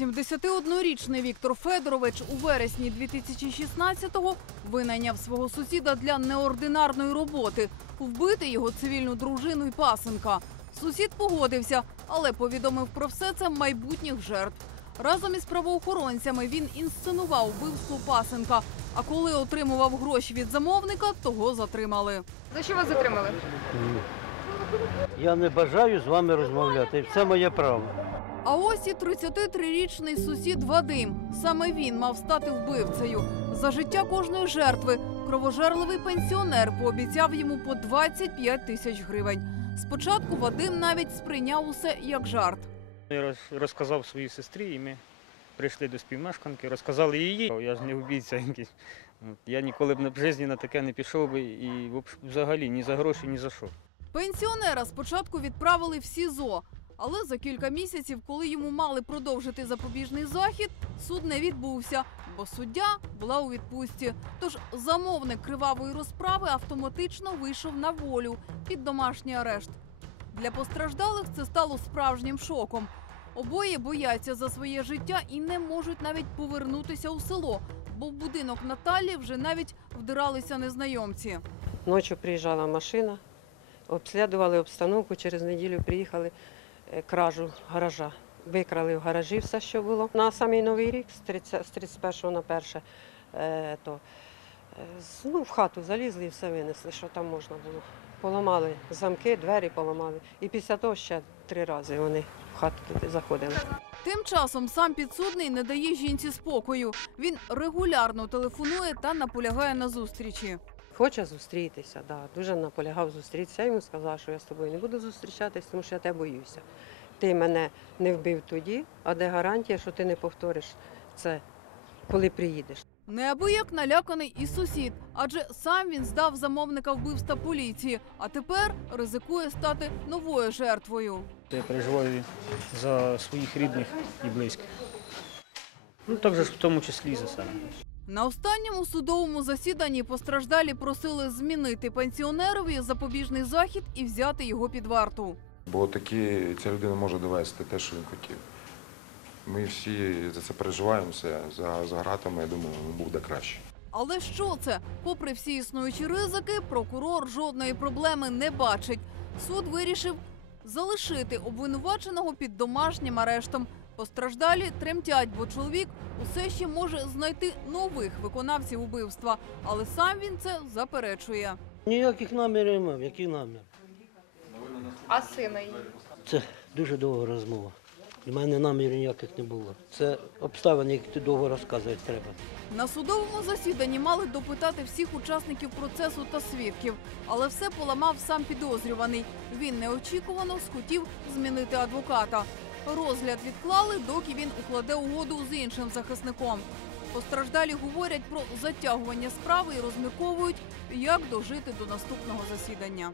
71-річний Віктор Федорович у вересні 2016-го винайняв свого сусіда для неординарної роботи вбити його цивільну дружину і пасенка. Сусід погодився, але повідомив про все це майбутніх жертв. Разом із правоохоронцями він інсценував вбивство пасенка. А коли отримував гроші від замовника, того затримали. За що вас затримали? Я не бажаю з вами розмовляти. Це моє право. А ось і 33-річний сусід Вадим. Саме він мав стати вбивцею. За життя кожної жертви кровожерливий пенсіонер пообіцяв йому по 25 тисяч гривень. Спочатку Вадим навіть сприйняв усе як жарт. Я розказав своїй сестрі, і ми прийшли до співмешканки, розказали її. Я ж не вбійця. Я ніколи б в житті на таке не пішов би і взагалі ні за гроші, ні за що. Пенсіонера спочатку відправили в СІЗО, але за кілька місяців, коли йому мали продовжити запобіжний захід, суд не відбувся, бо суддя була у відпустці. Тож замовник кривавої розправи автоматично вийшов на волю під домашній арешт. Для постраждалих це стало справжнім шоком. Обоє бояться за своє життя і не можуть навіть повернутися у село, бо в будинок Наталі вже навіть вдиралися незнайомці. Ночі приїжджала машина, обслідували обстановку, через неділю приїхали кражу гаража. Викрали в гаражі все, що було. На самий новий рік, з 30 з 31 на 1, е, то е, ну, в хату залізли і все винесли, що там можна було. Поламали замки, двері поламали. І після того ще три рази вони в хату туди заходили. Тим часом сам підсудний не дає жінці спокою. Він регулярно телефонує та наполягає на зустрічі. Хоче зустрітися, да, дуже наполягав зустрітися. Я йому сказала, що я з тобою не буду зустрічатись, тому що я тебе боюся. Ти мене не вбив тоді, а де гарантія, що ти не повториш це, коли приїдеш. Неабияк наляканий і сусід, адже сам він здав замовника вбивства поліції, а тепер ризикує стати новою жертвою. Я переживаю за своїх рідних і близьких. Ну, також в тому числі і за себе. На останньому судовому засіданні постраждалі просили змінити пенсіонерові запобіжний захід і взяти його під варту. Бо такі ця людина може довести те, що він хотів. Ми всі за це переживаємо, все. За, за гратами, я думаю, буде краще. Але що це? Попри всі існуючі ризики, прокурор жодної проблеми не бачить. Суд вирішив залишити обвинуваченого під домашнім арештом. Постраждалі тремтять, бо чоловік усе ще може знайти нових виконавців убивства, але сам він це заперечує. Ніяких намірів не мав. Який намір? А сина її? Це дуже довга розмова. У мене намірів ніяких не було. Це обставини, які ти довго розказувати треба. На судовому засіданні мали допитати всіх учасників процесу та свідків, але все поламав сам підозрюваний. Він неочікувано схотів змінити адвоката. Розгляд відклали, доки він укладе угоду з іншим захисником. Постраждалі говорять про затягування справи і розмірковують, як дожити до наступного засідання.